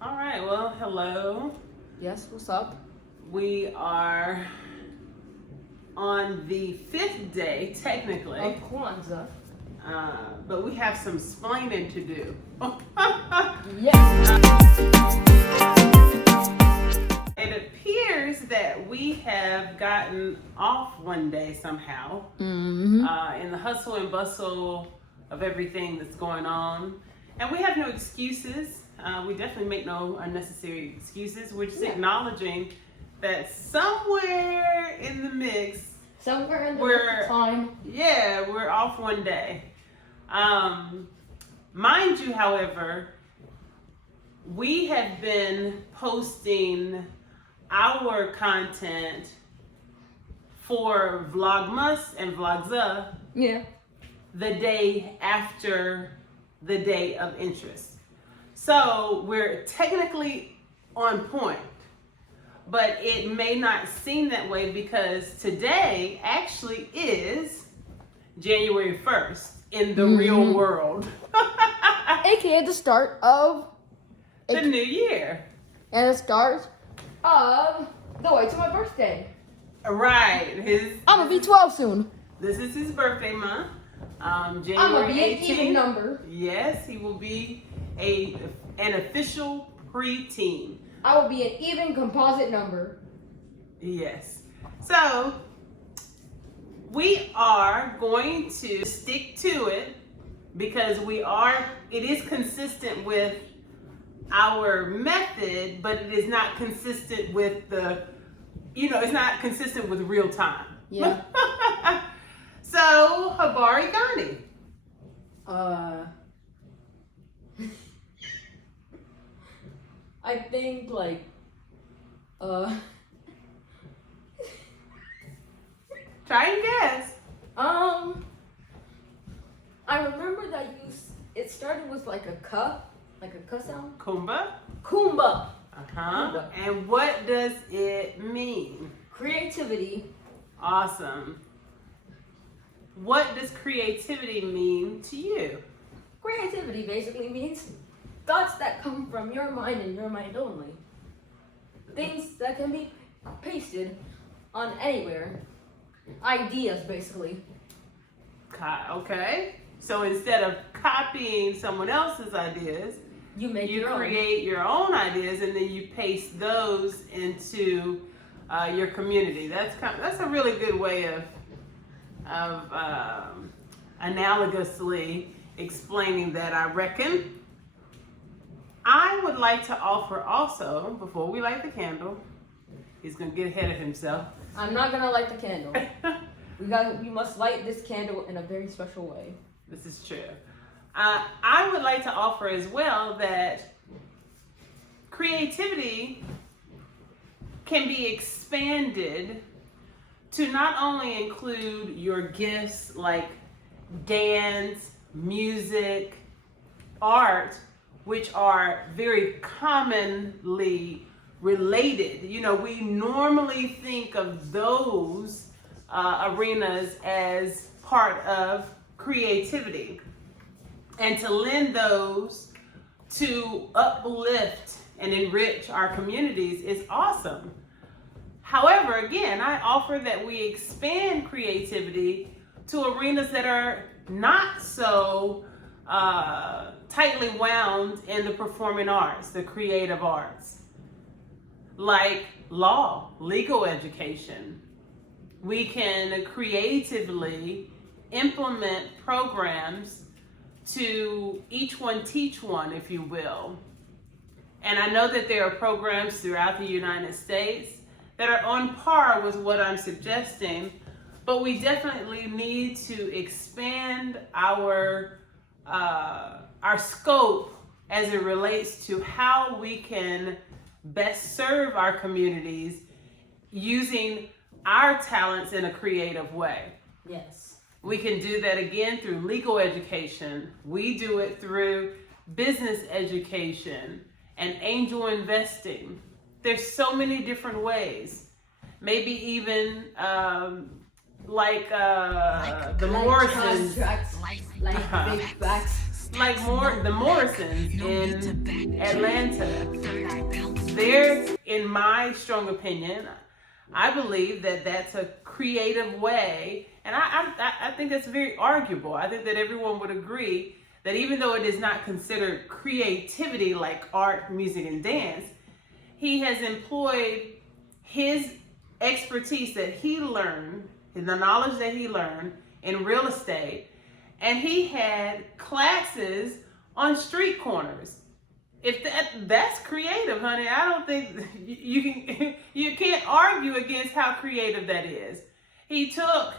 All right, well, hello. Yes, what's up? We are on the 5th day, technically, Of Kwanzaa. but we have some splaining to do. Yes. It appears that we have gotten off one day somehow Mm-hmm. in the hustle and bustle of everything that's going on. And we have no excuses. We definitely make no unnecessary excuses. We're just acknowledging that somewhere in the mix, Somewhere in the time. yeah, we're off one day. Mind you, however, we have been posting our content for Vlogmas and Vlogzaa Yeah. the day after the day of interest. So we're technically on point, but it may not seem that way because today actually is January 1st in the real world. AKA the start of The new year. and the start of the way to my birthday. Right. I'm gonna be 12 soon. This is his birthday month. January I'm gonna be an 18th. even number. Yes, he will be an official preteen. I will be an even composite number. Yes. So we are going to stick to it because it is consistent with our method, but it is not consistent with it's not consistent with real time. Yeah. So, Habari Ghani. I think like Try and guess. I remember that it started with like a K sound. Kuumba. Kuumba. Uh-huh. And what does it mean? Creativity. Awesome. What does creativity mean to you? Creativity basically means thoughts that come from your mind and your mind only. Things that can be pasted on anywhere. Ideas, basically. Okay. So instead of copying someone else's ideas, You make you your own. create your own ideas and then you paste those into your community. That's a really good way of analogously explaining that, I reckon. I would like to offer also, before we light the candle, he's gonna get ahead of himself. I'm not gonna light the candle. We must light this candle in a very special way. This is true. I would like to offer as well that creativity can be expanded to not only include your gifts like dance, music, art, which are very commonly related. You know, we normally think of those arenas as part of creativity. And to lend those to uplift and enrich our communities is awesome. However, again, I offer that we expand creativity to arenas that are not so tightly wound in the performing arts, the creative arts, like law, legal education. We can creatively implement programs to each one teach one, if you will. And I know that there are programs throughout the United States that are on par with what I'm suggesting, but we definitely need to expand our scope as it relates to how we can best serve our communities using our talents in a creative way. Yes. We can do that again through legal education. We do it through business education and angel investing. There's so many different ways. Maybe even the Morrisons. Contracts, like big backs. like the Morrisons in Atlanta. They're, in my strong opinion, I believe that that's a creative way, and I think that's very arguable. I think that everyone would agree that even though it is not considered creativity like art, music, and dance, he has employed his expertise that he learned, the knowledge that he learned in real estate, and he had classes on street corners. If that's creative, honey, I don't think you can't argue against how creative that is. He took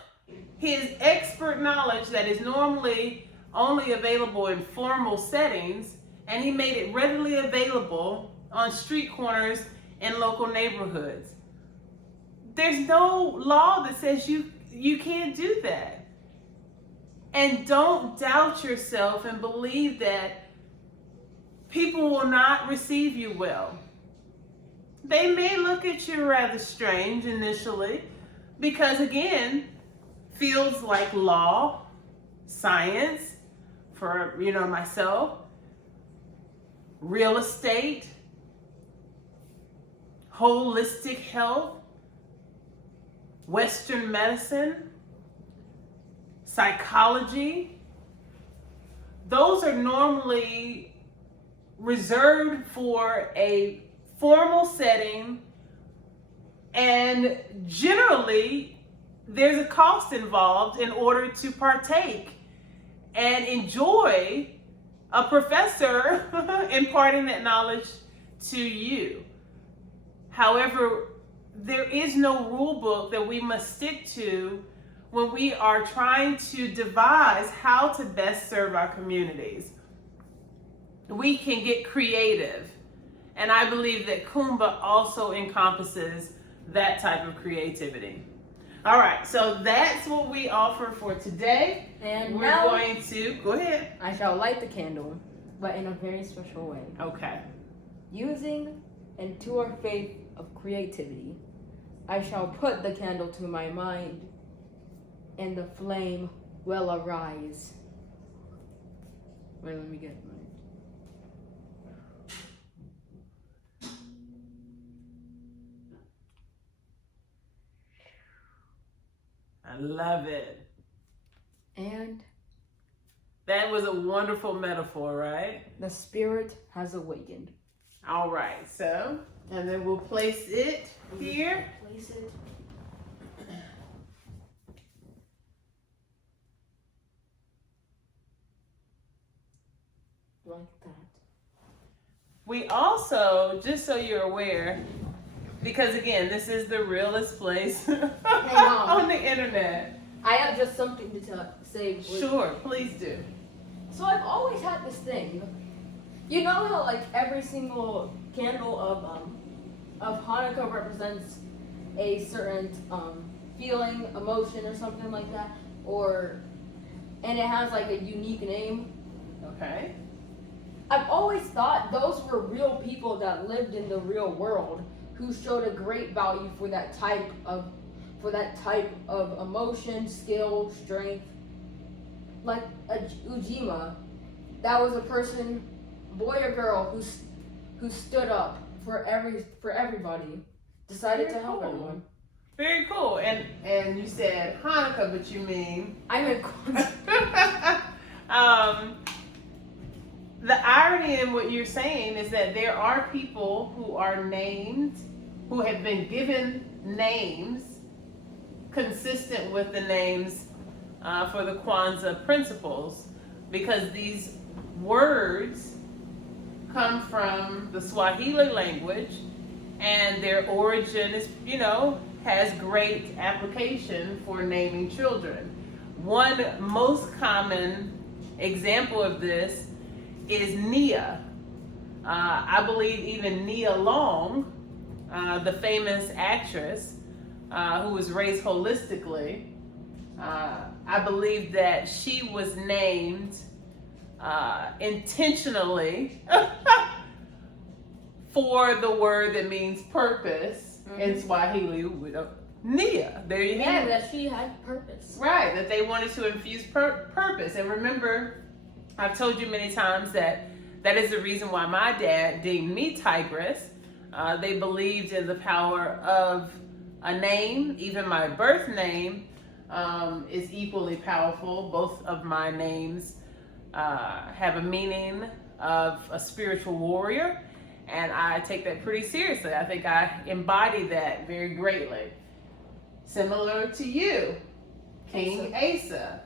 his expert knowledge that is normally only available in formal settings, and he made it readily available on street corners in local neighborhoods. There's no law that says you can't do that. And don't doubt yourself and believe that people will not receive you well. They may look at you rather strange initially because, again, fields like law, science, for myself, real estate, holistic health, Western medicine, psychology, those are normally reserved for a formal setting, and generally there's a cost involved in order to partake and enjoy a professor imparting that knowledge to you. However, there is no rule book that we must stick to when we are trying to devise how to best serve our communities. We can get creative, and I believe that Kuumba also encompasses that type of creativity. All right, so that's what we offer for today. And we're now going to go ahead. I shall light the candle, but in a very special way. Okay. Using into our faith of creativity, I shall put the candle to my mind, and the flame will arise. Wait, let me get mine. I love it. And that was a wonderful metaphor, right? The spirit has awakened. All right, so, and then we'll place it here. Place it. Like that. We also, just so you're aware, because again, this is the realest place on the internet. I have just something to say. Sure, please do. So I've always had this thing. You know how like every single candle of Hanukkah represents a certain feeling, emotion, or something like that, and it has like a unique name. Okay. I've always thought those were real people that lived in the real world who showed a great value for that type of emotion, skill, strength. Like a Ujima, that was a person, boy or girl, who stood up for everybody, decided to help everyone. Very cool. And you said Hanukkah, but you mean I meant the irony in what you're saying is that there are people who are named, who have been given names consistent with the names for the Kwanzaa principles, because these words come from the Swahili language, and their origin is, has great application for naming children. One most common example of this is Nia. I believe even Nia Long, the famous actress who was raised holistically, I believe that she was named intentionally for the word that means purpose in Swahili. Nia. There you have it. That she had purpose. Right, that they wanted to infuse purpose. And remember, I've told you many times that is the reason why my dad deemed me Tigress. They believed in the power of a name. Even my birth name is equally powerful. Both of my names have a meaning of a spiritual warrior, and I take that pretty seriously. I think I embody that very greatly. Similar to you, King Asa.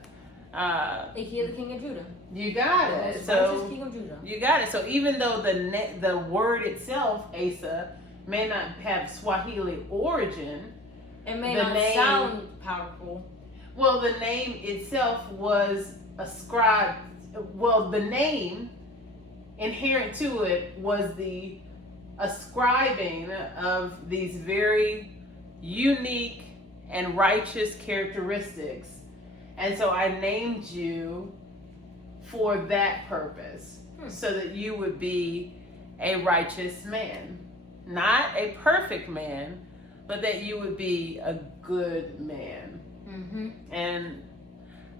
aka the King of Judah. You got it. So King of Judah. You got it. So even though the word itself, Asa, may not have Swahili origin, it may not sound powerful. Well, the name itself was ascribed. Well, the name inherent to it was the ascribing of these very unique and righteous characteristics. And so I named you for that purpose, so that you would be a righteous man. Not a perfect man, but that you would be a good man. Mm-hmm. And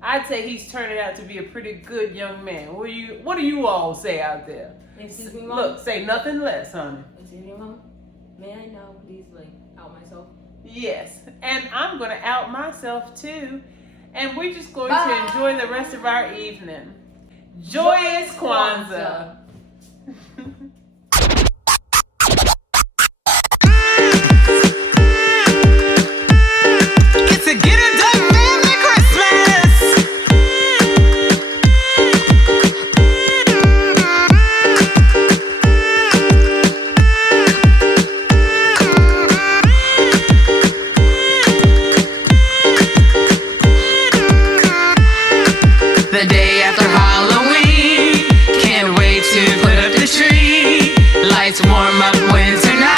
I'd say he's turning out to be a pretty good young man. What do you all say out there? Excuse me, Mom? Look, say nothing less, honey. Excuse me, Mom? May I now please, out myself? Yes, and I'm going to out myself too. And we're just going to enjoy the rest of our evening. Joyous Kwanzaa. It's a get it done family Christmas. The day after Halloween, can't wait to put up the tree. Lights warm up winter night.